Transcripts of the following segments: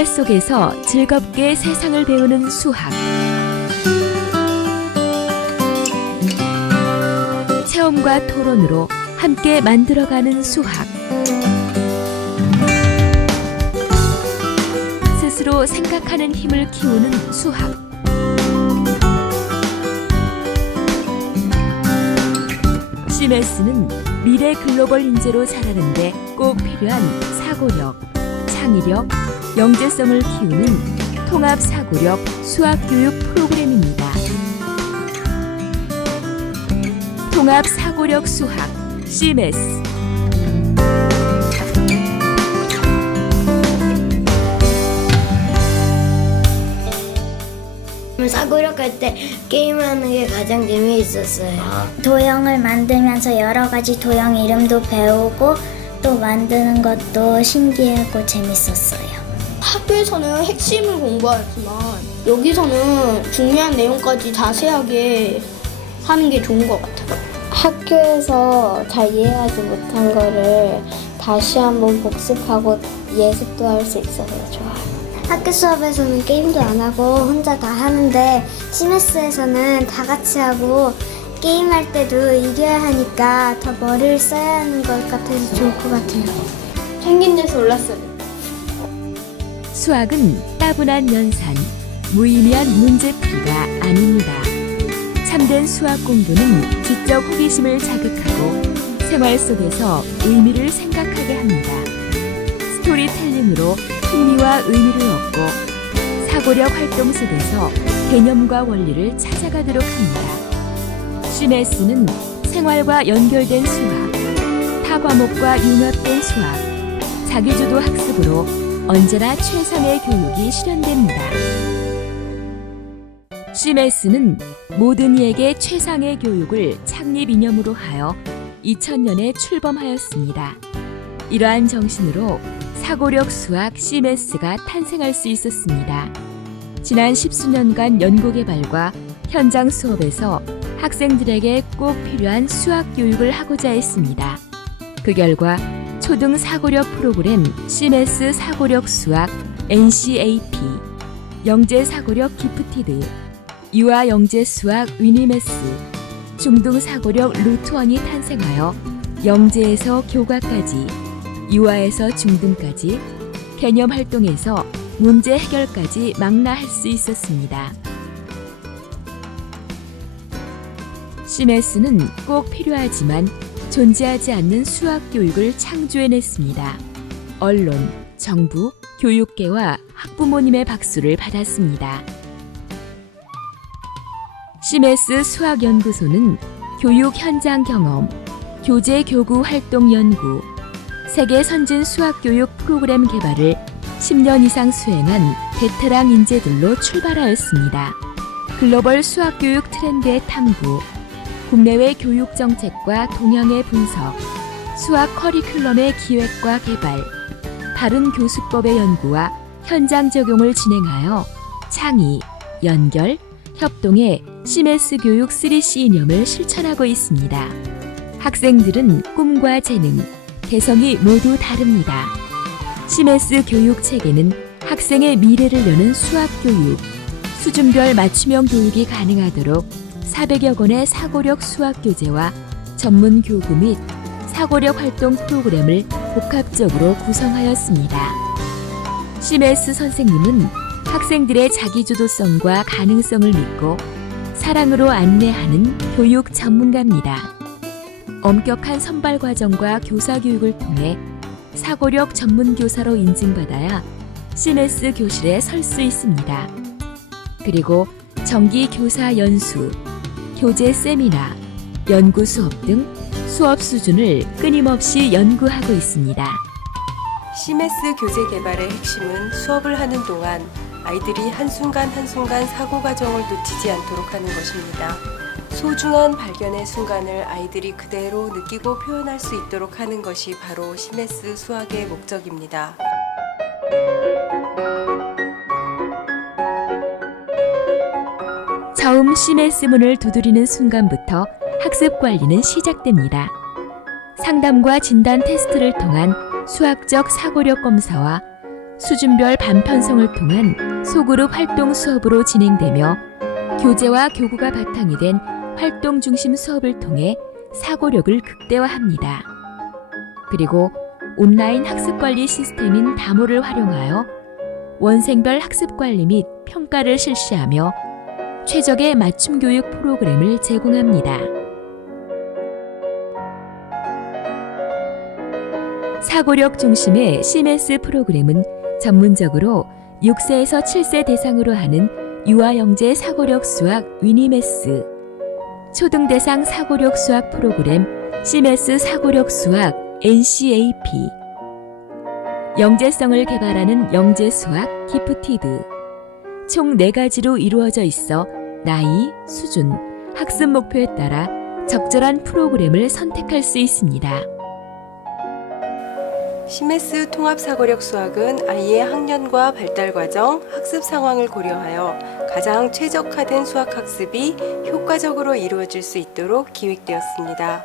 생활 속에서 즐겁게 세상을 배우는 수학. 체험과 토론으로 함께 만들어가는 수학. 스스로 생각하는 힘을 키우는 수학. CMS는 미래 글로벌 인재로 자라는데 꼭 필요한 사고력, 창의력, 영재성을 키우는 통합 사고력 수학 교육 프로그램입니다. 통합 사고력 수학 CMS. 사고력 할 때 게임하는 게 가장 재미있었어요. 도형을 만들면서 여러 가지 도형 이름도 배우고 또 만드는 것도 신기하고 재밌었어요. 학교에서는 핵심을 공부하지만 여기서는 중요한 내용까지 자세하게 하는 게 좋은 것 같아요. 학교에서 잘 이해하지 못한 거를 다시 한번 복습하고 예습도 할 수 있어서 좋아요. 학교 수업에서는 게임도 안 하고 혼자 다 하는데 CMS에서는 다 같이 하고 게임할 때도 이겨야 하니까 더 머리를 써야 하는 것 같아서 좋을 것 같아요. 생긴 데서 올랐어요. 수학은 따분한 연산, 무의미한 문제풀이가 아닙니다. 참된 수학 공부는 지적 호기심을 자극하고 생활 속에서 의미를 생각하게 합니다. 스토리텔링으로 흥미와 의미를 얻고 사고력 활동 속에서 개념과 원리를 찾아가도록 합니다. CMS는 생활과 연결된 수학, 타 과목과 융합된 수학, 자기주도 학습으로 언제나 최상의 교육이 실현됩니다. CMS는 모든 이에게 최상의 교육을 창립 이념으로 하여 2000년에 출범하였습니다. 이러한 정신으로 사고력 수학 CMS가 탄생할 수 있었습니다. 지난 10수년간 연구개발과 현장 수업에서 학생들에게 꼭 필요한 수학 교육을 하고자 했습니다. 그 결과 초등 사고력 프로그램 CMS 사고력 수학 NCAP, 영재 사고력 기프티드, 유아 영재 수학 위니메스, 중등 사고력 루트원이 탄생하여 영재에서 교과까지, 유아에서 중등까지, 개념 활동에서 문제 해결까지 망라할 수 있었습니다. CMS는 꼭 필요하지만 존재하지 않는 수학 교육을 창조해냈습니다. 언론, 정부, 교육계와 학부모님의 박수를 받았습니다. CMS 수학연구소는 교육 현장 경험, 교재 교구 활동 연구, 세계 선진 수학교육 프로그램 개발을 10년 이상 수행한 베테랑 인재들로 출발하였습니다. 글로벌 수학교육 트렌드의 탐구, 국내외 교육 정책과 동향의 분석, 수학 커리큘럼의 기획과 개발, 바른 교수법의 연구와 현장 적용을 진행하여 창의, 연결, 협동의 CMS 교육 3C 이념을 실천하고 있습니다. 학생들은 꿈과 재능, 개성이 모두 다릅니다. CMS 교육 체계는 학생의 미래를 여는 수학 교육, 수준별 맞춤형 교육이 가능하도록 400여 권의 사고력 수학 교재와 전문 교구 및 사고력 활동 프로그램을 복합적으로 구성하였습니다. CMS 선생님은 학생들의 자기주도성과 가능성을 믿고 사랑으로 안내하는 교육 전문가입니다. 엄격한 선발 과정과 교사 교육을 통해 사고력 전문 교사로 인증받아야 CMS 교실에 설 수 있습니다. 그리고 정기 교사 연수, 교재 세미나, 연구 수업 등 수업 수준을 끊임없이 연구하고 있습니다. CMS 교재 개발의 핵심은 수업을 하는 동안 아이들이 한순간 한순간 사고 과정을 놓치지 않도록 하는 것입니다. 소중한 발견의 순간을 아이들이 그대로 느끼고 표현할 수 있도록 하는 것이 바로 CMS 수학의 목적입니다. 처음 CMS 문을 두드리는 순간부터 학습 관리는 시작됩니다. 상담과 진단 테스트를 통한 수학적 사고력 검사와 수준별 반편성을 통한 소그룹 활동 수업으로 진행되며 교재와 교구가 바탕이 된 활동 중심 수업을 통해 사고력을 극대화합니다. 그리고 온라인 학습관리 시스템인 다모를 활용하여 원생별 학습관리 및 평가를 실시하며 최적의 맞춤 교육 프로그램을 제공합니다. 사고력 중심의 CMS 프로그램은 전문적으로 6세에서 7세 대상으로 하는 유아영재 사고력 수학 위니메스, 초등 대상 사고력 수학 프로그램 CMS 사고력 수학 NCAP, 영재성을 개발하는 영재수학 기프티드, 총 4가지로 이루어져 있어 나이, 수준, 학습 목표에 따라 적절한 프로그램을 선택할 수 있습니다. CMS 통합사고력 수학은 아이의 학년과 발달 과정, 학습 상황을 고려하여 가장 최적화된 수학 학습이 효과적으로 이루어질 수 있도록 기획되었습니다.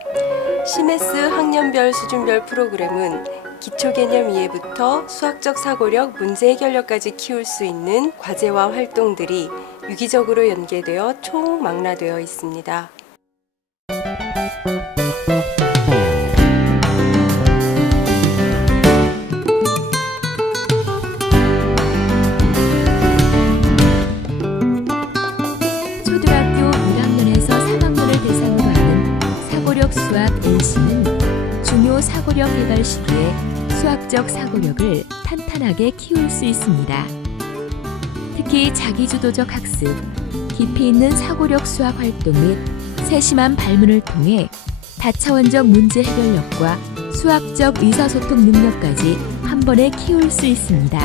CMS 학년별 수준별 프로그램은 기초 개념 이해부터 수학적 사고력, 문제 해결력까지 키울 수 있는 과제와 활동들이 유기적으로 연계되어 총망라되어 있습니다. 초등학교 1학년에서 3학년을 대상으로 하는 사고력 수학 NC는 중요 사고력 개발 시기에 수학적 사고력을 탄탄하게 키울 수 있습니다. 특히 자기주도적 학습, 깊이 있는 사고력 수학 활동 및 세심한 발문을 통해 다차원적 문제 해결력과 수학적 의사소통 능력까지 한 번에 키울 수 있습니다.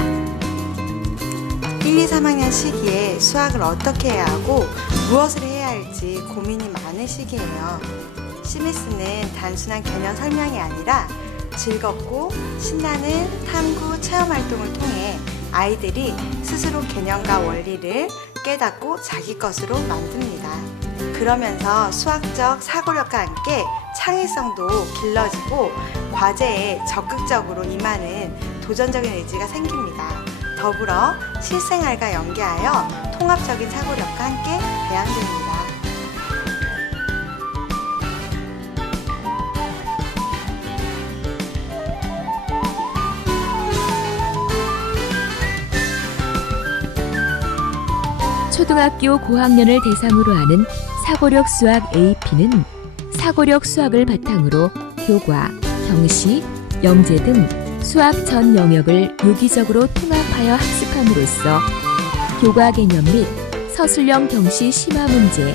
1, 2, 3학년 시기에 수학을 어떻게 해야 하고 무엇을 해야 할지 고민이 많은 시기예요. CMS는 단순한 개념 설명이 아니라 즐겁고 신나는 탐구 체험 활동을 통해 아이들이 스스로 개념과 원리를 깨닫고 자기 것으로 만듭니다. 그러면서 수학적 사고력과 함께 창의성도 길러지고 과제에 적극적으로 임하는 도전적인 의지가 생깁니다. 더불어 실생활과 연계하여 통합적인 사고력과 함께 배양됩니다. 초등학교 고학년을 대상으로 하는 사고력 수학 AP는 사고력 수학을 바탕으로 교과, 경시, 영재 등 수학 전 영역을 유기적으로 통합하여 학습함으로써 교과 개념 및 서술형 경시 심화 문제,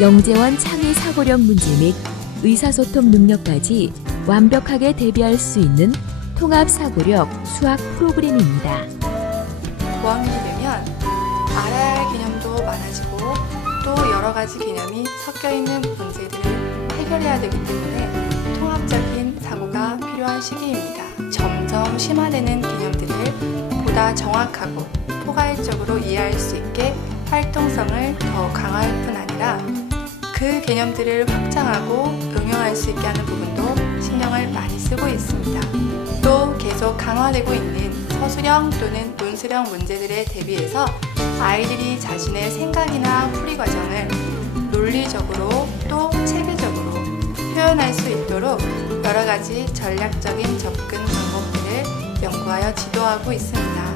영재원 창의 사고력 문제 및 의사소통 능력까지 완벽하게 대비할 수 있는 통합 사고력 수학 프로그램입니다. 고학년이 되면 알아야 할 개념도 많아지고 또 여러 가지 개념이 섞여 있는 문제들을 해결해야 되기 때문에 통합적인 사고가 필요한 시기입니다. 점점 심화되는 개념들을 보다 정확하고 포괄적으로 이해할 수 있게 활동성을 더 강화할 뿐 아니라 그 개념들을 확장하고 응용할 수 있게 하는 부분도 신경을 많이 쓰고 있습니다. 또 계속 강화되고 있는 서술형 또는 논술형 문제들에 대비해서 아이들이 자신의 생각이나 풀이 과정을 논리적으로 또 체계적으로 표현할 수 있도록 여러 가지 전략적인 접근 방법들을 연구하여 지도하고 있습니다.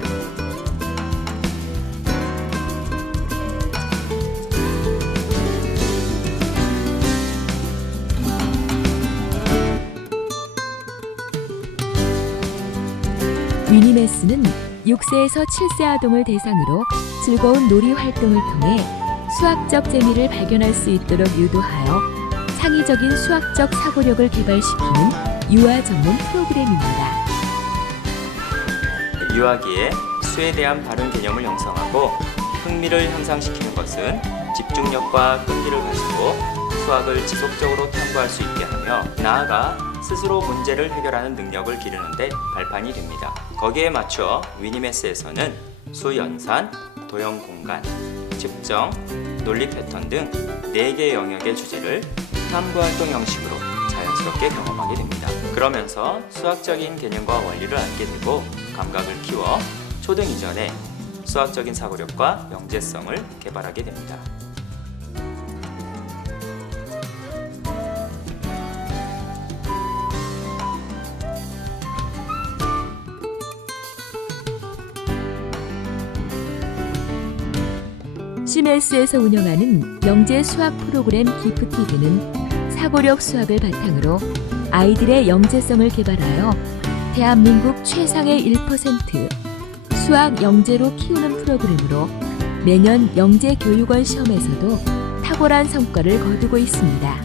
위니메스는 6세에서 7세 아동을 대상으로 즐거운 놀이 활동을 통해 수학적 재미를 발견할 수 있도록 유도하여 창의적인 수학적 사고력을 개발시키는 유아 전문 프로그램입니다. 유아기에 수에 대한 바른 개념을 형성하고 흥미를 향상시키는 것은 집중력과 끈기를 가지고 수학을 지속적으로 탐구할 수 있게 하며 나아가 스스로 문제를 해결하는 능력을 기르는 데 발판이 됩니다. 거기에 맞춰 위니메스에서는 수연산, 도형 공간, 측정, 논리 패턴 등 4개 영역의 주제를 탐구활동 형식으로 자연스럽게 자연스럽게 경험하게 됩니다. 그러면서 수학적인 개념과 원리를 알게 되고 감각을 키워 초등 이전에 수학적인 사고력과 영재성을 개발하게 됩니다. CMS에서 운영하는 영재 수학 프로그램 기프티드는 사고력 수학을 바탕으로 아이들의 영재성을 개발하여 대한민국 최상의 1% 수학 영재로 키우는 프로그램으로 매년 영재교육원 시험에서도 탁월한 성과를 거두고 있습니다.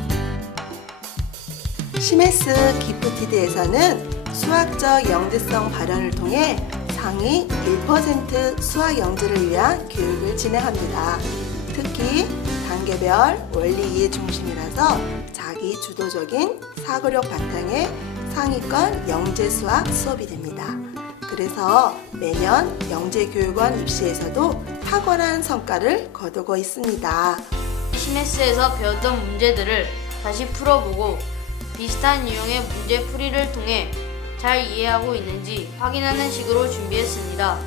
CMS 기프티드에서는 수학적 영재성 발현을 통해 상위 1% 수학 영재를 위한 교육을 진행합니다. 특히 단계별 원리 이해 중심이라서 자기 주도적인 사고력 바탕의 상위권 영재 수학 수업이 됩니다. 그래서 매년 영재교육원 입시에서도 탁월한 성과를 거두고 있습니다. CMS에서 배웠던 문제들을 다시 풀어보고 비슷한 유형의 문제풀이를 통해 잘 이해하고 있는지 확인하는 식으로 준비했습니다.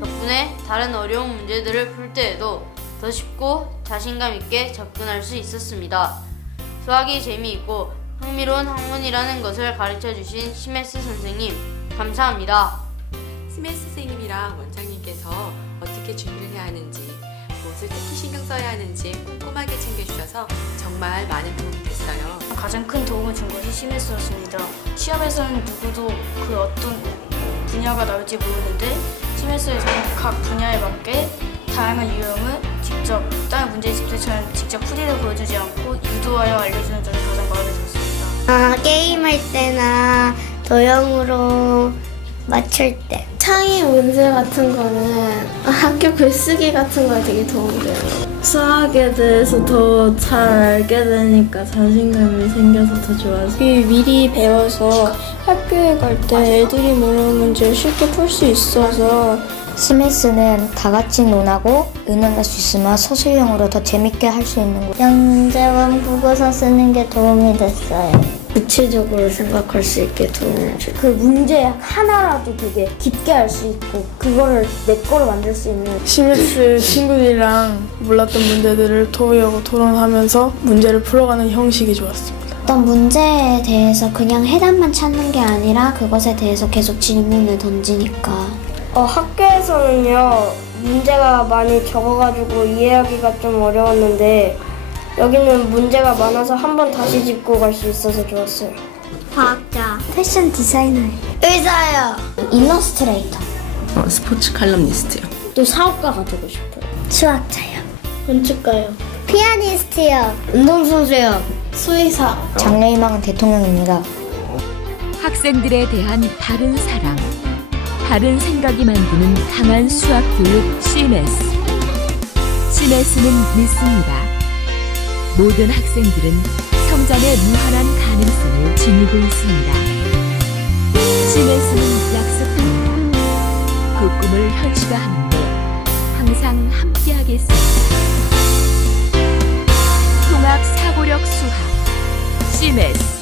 덕분에 다른 어려운 문제들을 풀 때에도 더 쉽고 자신감 있게 접근할 수 있었습니다. 수학이 재미있고 흥미로운 학문이라는 것을 가르쳐 주신 CMS 선생님, 감사합니다. CMS 선생님이랑 원장님께서 어떻게 준비를 해야 하는지, 무엇을 특히 신경 써야 하는지 꼼꼼하게 챙겨주셔서 정말 많은 도움이 됐어요. 가장 큰 도움을 준 것이 CMS였습니다. 시험에서는 누구도 그 어떤 분야가 나올지 모르는데 CMS에서는 각 분야에 맞게 다양한 유형을 직접 다른 문제집들처럼 직접 풀이를 보여주지 않고 유도하여 알려주는 점이 가장 마음에 들었습니다. 게임할 때나 도형으로 맞출 때. 창의 문제 같은 거는 학교 글쓰기 같은 거에 되게 도움이 돼요. 수학에 대해서 더 잘 알게 되니까 자신감이 생겨서 더 좋아서. 미리 배워서 학교에 갈 때 애들이 물어본 문제를 쉽게 풀 수 있어서 CMS는 다 같이 논하고 의논할 수 있으면 서술형으로 더 재밌게 할 수 있는 거. 영재원 국어서 쓰는 게 도움이 됐어요. 구체적으로 생각할 수 있게 도움을 줘. 그 문제 하나라도 되게 깊게 알 수 있고 그거를 내 거로 만들 수 있는. CMS 친구들이랑 몰랐던 문제들을 토의하고 토론하면서 문제를 풀어가는 형식이 좋았습니다. 어떤 문제에 대해서 그냥 해답만 찾는 게 아니라 그것에 대해서 계속 질문을 던지니까. 학교에서는요 문제가 많이 적어가지고 이해하기가 좀 어려웠는데 여기는 문제가 많아서 한 번 다시 짚고 갈 수 있어서 좋았어요. 과학자, 패션 디자이너, 의사요. 일러스트레이터, 스포츠 칼럼니스트요. 또 사업가가 되고 싶어요. 수학자요, 건축가요. 피아니스트요, 운동선수요. 수의사. 장래희망은 대통령입니다. 학생들에 대한 바른 사랑, 바른 생각이 만드는 강한 수학 교육 CMS. CMS는 믿습니다. 모든 학생들은 성장의 무한한 가능성을 지니고 있습니다. CMS는 약속합니다. 그 꿈을 현실화하는데 항상 함께하겠습니다. 통합 사고력 수학 CMS